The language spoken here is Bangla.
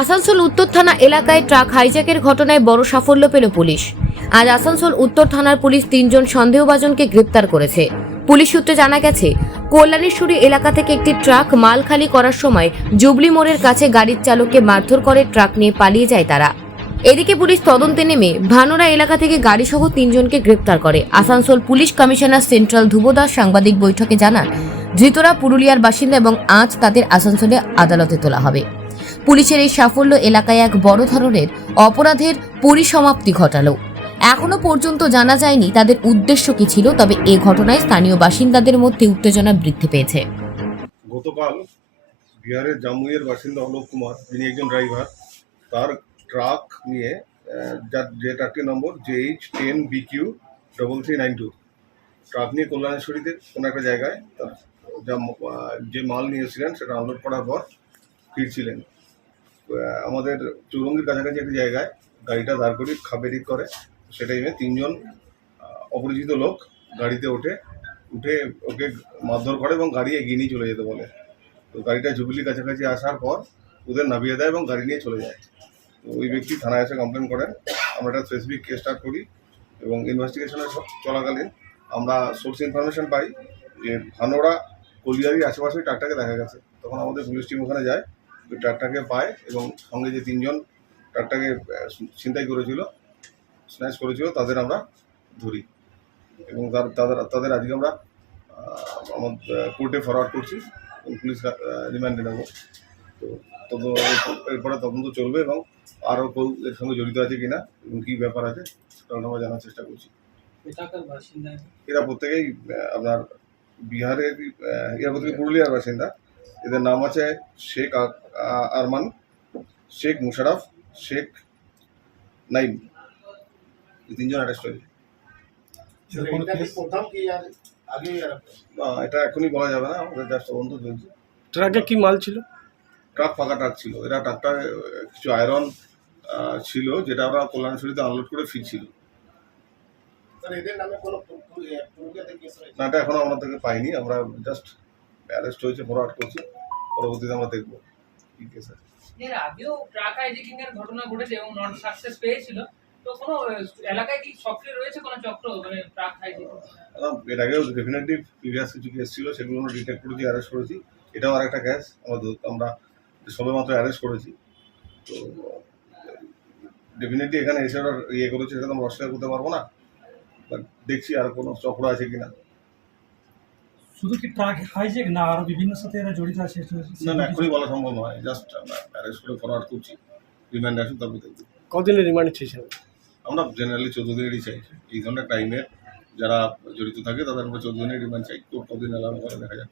আসানসোল উত্তর থানা এলাকায় ট্রাক হাইজ্যাকের ঘটনায় বড় সাফল্য পেল পুলিশ। আজ আসানসোল উত্তর থানার পুলিশ 3 জন সন্দেহভাজনকে গ্রেপ্তার করেছে। পুলিশ সূত্রে জানা গেছে, কল্যাণেশ্বরী এলাকা থেকে একটি ট্রাক মাল খালি করার সময় জুবলি মোড়ের কাছে গাড়ির চালককে মারধর করে ট্রাক নিয়ে পালিয়ে যায় তারা। এদিকে পুলিশ তদন্তে নেমে ভানোরা এলাকা থেকে গাড়িসহ 3 জনকে গ্রেপ্তার করে। আসানসোল পুলিশ কমিশনার সেন্ট্রাল ধ্রুব দাস সাংবাদিক বৈঠকে জানান, ধৃতরা পুরুলিয়ার বাসিন্দা এবং আজ তাদের আসানসোলে আদালতে তোলা হবে। পুলিশের এই সাফল্য এলাকায় এক বড় ধরনের অপরাধের পরিসমাপ্তি ঘটালো। এখনো পর্যন্ত জানা যায়নি তাদের উদ্দেশ্য কি ছিল, তবে এই ঘটনায় স্থানীয় বাসিন্দাদের মধ্যে উত্তেজনা বৃদ্ধি পেয়েছে। গতকাল বিহারের জামুইয়ের বাসিন্দা অলোক কুমার, যিনি একজন ড্রাইভার, তার ট্রাক নিয়ে যে ট্রাকটির নম্বর JH10BQ3392 ট্রাক নিয়ে কল্যাণেশ্বরীতে কোনো একটা জায়গায় তার যে মাল নিয়েছিলেন সেটা আনলোড করার পর ফিরছিলেন। আমাদের চৌরঙ্গির কাছাকাছি একটা জায়গায় গাড়িটা দাঁড় করিয়ে খাবেরিক করে। সেটা এনে 3 জন অপরিচিত লোক গাড়িতে উঠে ওকে মারধর করে এবং গাড়ি এগিয়ে নিয়ে চলে যেতে বলে। তো গাড়িটা জুবিলির কাছাকাছি আসার পর ওদের নামিয়ে দেয় এবং গাড়ি নিয়ে চলে যায়। তো ওই ব্যক্তি থানায় এসে কমপ্লেন করেন। আমরা একটা স্পেসিফিক কেস স্টার্ট করি এবং ইনভেস্টিগেশনের চলাকালীন আমরা সোর্স ইনফরমেশন পাই যে ভানোরা কলিয়ারির আশেপাশে ট্রাকটাকে দেখা গেছে। তখন আমাদের পুলিশ টিম ওখানে যায়, ওই ট্রাকটাকে পায় এবং সঙ্গে যে 3 জন ট্রাকটাকে ছিনতাই করেছিল, স্ন্যাচ করেছিল, তাদের আমরা ধরি এবং তাদের আজকে আমরা আমাদের কোর্টে ফরওয়ার্ড করছি এবং পুলিশ রিমান্ডে নেব। তো এরপরে তদন্ত চলবে এবং আরও কেউ এর সঙ্গে জড়িত আছে কিনা এবং কী ব্যাপার আছে সেটা আমরা জানার চেষ্টা করছি। এরা প্রত্যেকেই আপনার বিহারের, এরা প্রত্যেকে পুরুলিয়ার বাসিন্দা। এদের নাম আছে শেখ আরমান, শেখ মুশারফ, শেখ নাইম। এই 3 জন অ্যারেস্ট হয়েছে। এটা এখনই বলা যাবে না, আমাদের জাস্ট তদন্ত চলছে। ট্রাকে কি মাল ছিল? ট্রাক ফাঁকা ট্রাক ছিল। এরা ট্রাকটা কিছু আয়রন ছিল যেটা ওরা কল্যাণেশ্বরীতে আনলোড করে ফিরছিল। না, এটা এখনো আমরা থেকে পাইনি। আমরা জাস্ট অ্যারেস্ট হয়েছে, ফরওয়ার্ড করছি, পরবর্তীতে আমরা দেখবো কি কেস আছে। এর আগেও ট্রাক হাইজ্যাকিং এর ঘটনা ঘটেছে এবং নট সাকসেস পেয়েছিল। তো কোনো এলাকায় কি সক্রিয় রয়েছে কোনো চক্র, মানে ট্রাক হাইজ্যাকিং? এর আগেও ডেফিনেটলি প্রিভিয়াস কিছু কেস ছিল, সেগুলো আমরা ডিটেক্ট করেছি, অ্যারেস্ট করেছি। এটাও আর একটা কেস আমরা সবেমাত্র অ্যারেস্ট করেছি। তো ডেফিনেটলি এখানে এসে ওরা করেছে, সেটা তো আমরা অস্বীকার করতে পারবো না। বাট দেখছি আর কোনো চক্র আছে কিনা। শুধু কি ট্রাক হাইজ্যাক না, আরো বিভিন্ন সাথে এরা জড়িত আছে? না, এখনই বলা সম্ভব নয়। জাস্ট আমরা অ্যারেস্ট করে ফরওয়ার্ড করছি, রিমান্ড আসুন, তারপর দেখব। কদিনের রিমান্ড চেয়েছেন? আমরা জেনারেলি 14 দিনেরই চাইছি। এই ধরনের ক্রাইমে যারা জড়িত থাকে তাদের আমরা 14 দিনের রিমান্ড চাই। কতদিন এলাও করে দেখা যায়।